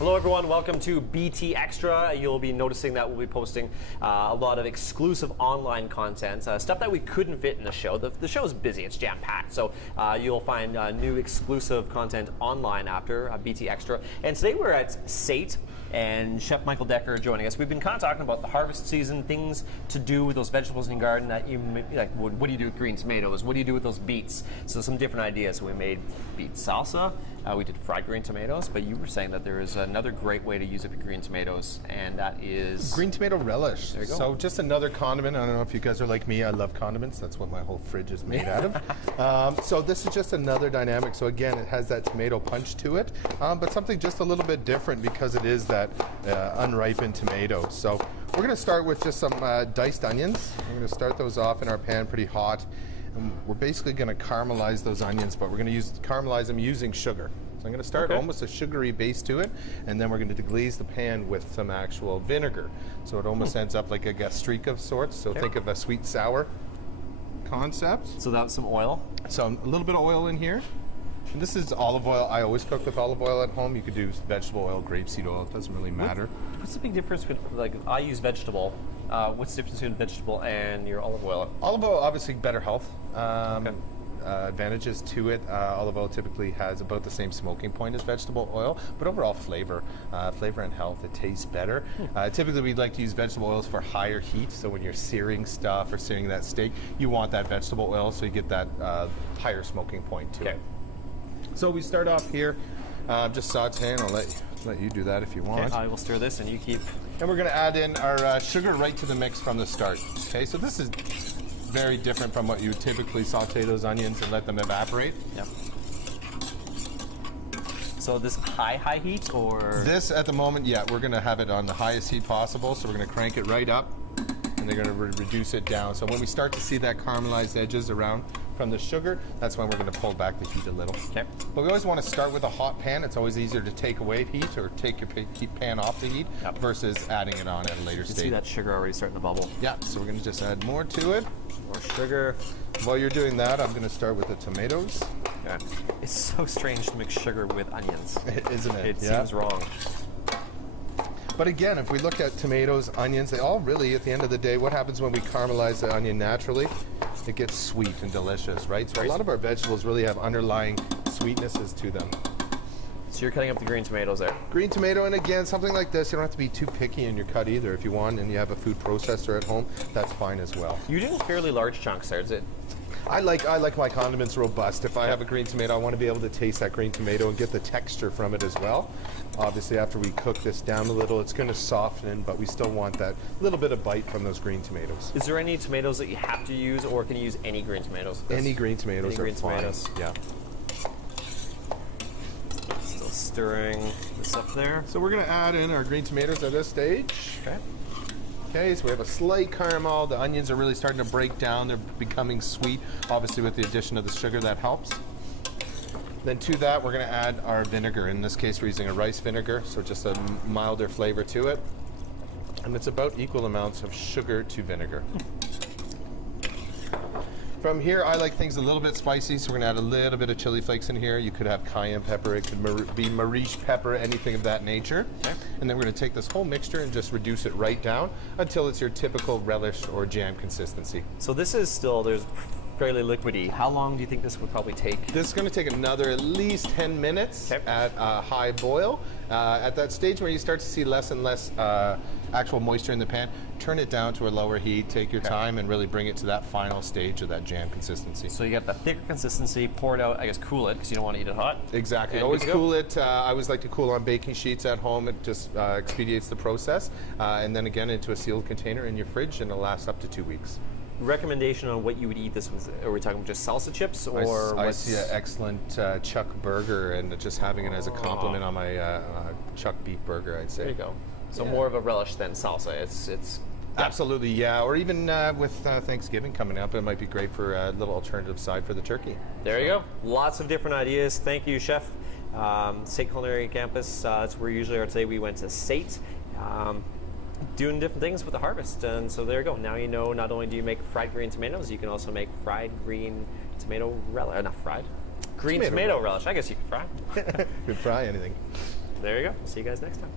Hello everyone, welcome to BT Extra. You'll be noticing that we'll be posting a lot of exclusive online content, stuff that we couldn't fit in the show. The show is busy, it's jam-packed, so you'll find new exclusive content online after BT Extra. And today we're at SAIT, and Chef Michael Decker joining us. We've been kind of talking about the harvest season, things to do with those vegetables in your garden that you like. What do you do with green tomatoes? What do you do with those beets? So some different ideas. So we made beet salsa. We did fried green tomatoes, but you were saying that there is another great way to use it for green tomatoes, and that is green tomato relish. There you go. So just another condiment. I don't know if you guys are like me. I love condiments. That's what my whole fridge is made out of. So this is just another dynamic. So again, it has that tomato punch to it, but something just a little bit different because it is that unripened tomato. So we're going to start with just some diced onions. We're going to start those off in our pan pretty hot. And we're basically going to caramelize those onions, but we're going to caramelize them using sugar. So I'm going to start almost a sugary base to it, and then we're going to deglaze the pan with some actual vinegar. So it almost ends up like a gastrique of sorts. So think of a sweet sour concept. So that's some oil. So a little bit of oil in here. And this is olive oil. I always cook with olive oil at home. You could do vegetable oil, grapeseed oil. It doesn't really matter. What's the big difference with, like, I use vegetable. What's the difference between vegetable and your olive oil? Olive oil, obviously, better health. Advantages to it. Olive oil typically has about the same smoking point as vegetable oil, but overall flavor and health, it tastes better. Typically we'd like to use vegetable oils for higher heat, so when you're searing stuff or searing that steak, you want that vegetable oil so you get that higher smoking point to it. So we start off here, just sauteing. I'll let you do that if you want. Okay, I will stir this and you keep... And we're going to add in our sugar right to the mix from the start. Okay, so this is very different from what you typically saute those onions and let them evaporate. Yep. So this high heat, or? This at the moment, yeah, we're going to have it on the highest heat possible, so we're going to crank it right up, and they're going to reduce it down. So when we start to see that caramelized edges around from the sugar, that's when we're going to pull back the heat a little. Okay. But we always want to start with a hot pan. It's always easier to take away heat or take your pan off the heat versus adding it on at a later stage. You see that sugar already starting to bubble. Yeah, so we're going to just add more to it. More sugar. While you're doing that, I'm going to start with the tomatoes. Okay. It's so strange to mix sugar with onions. Isn't it? It seems wrong. But again, if we look at tomatoes, onions, they all really, at the end of the day, what happens when we caramelize the onion naturally? It gets sweet and delicious, right? So a lot of our vegetables really have underlying sweetnesses to them. So you're cutting up the green tomatoes there. Green tomato, and again, something like this, you don't have to be too picky in your cut either. If you want and you have a food processor at home, that's fine as well. You're doing fairly large chunks there, is it? I like my condiments robust. If I have a green tomato, I want to be able to taste that green tomato and get the texture from it as well. Obviously, after we cook this down a little, it's going to soften, but we still want that little bit of bite from those green tomatoes. Is there any tomatoes that you have to use, or can you use any green tomatoes? Any green tomatoes are fine. Yeah. Still stirring this up there. So we're going to add in our green tomatoes at this stage. Okay. Okay, so we have a slight caramel. The onions are really starting to break down. They're becoming sweet. Obviously, with the addition of the sugar, that helps. Then to that, we're going to add our vinegar. In this case, we're using a rice vinegar, so just a milder flavor to it. And it's about equal amounts of sugar to vinegar. From here, I like things a little bit spicy, so we're going to add a little bit of chili flakes in here. You could have cayenne pepper, it could be Mariche pepper, anything of that nature. Okay. And then we're going to take this whole mixture and just reduce it right down until it's your typical relish or jam consistency. So this is still, there's fairly liquidy. How long do you think this would probably take? This is going to take another at least 10 minutes at a high boil. At that stage where you start to see less and less actual moisture in the pan, turn it down to a lower heat, take your time, and really bring it to that final stage of that jam consistency. So you get the thicker consistency, pour it out, I guess cool it, because you don't want to eat it hot. Exactly. Always cool it. I always like to cool on baking sheets at home. It just expedites the process. And then again into a sealed container in your fridge, and it'll last up to 2 weeks. Recommendation on what you would eat this with? Are we talking just salsa chips, or I see an excellent chuck burger, and just having it as a compliment on my chuck beef burger, I'd say. There you go. So more of a relish than salsa. It's absolutely, yeah. Or even with Thanksgiving coming up, it might be great for a little alternative side for the turkey. There you go. Lots of different ideas. Thank you, Chef. SAIT Culinary Campus. That's where we usually are today. We went to SAIT. Doing different things with the harvest, and so there you go. Now you know, not only do you make fried green tomatoes, you can also make fried green tomato relish. Not fried, green tomato relish. I guess you can fry. You can fry anything. There you go. See you guys next time.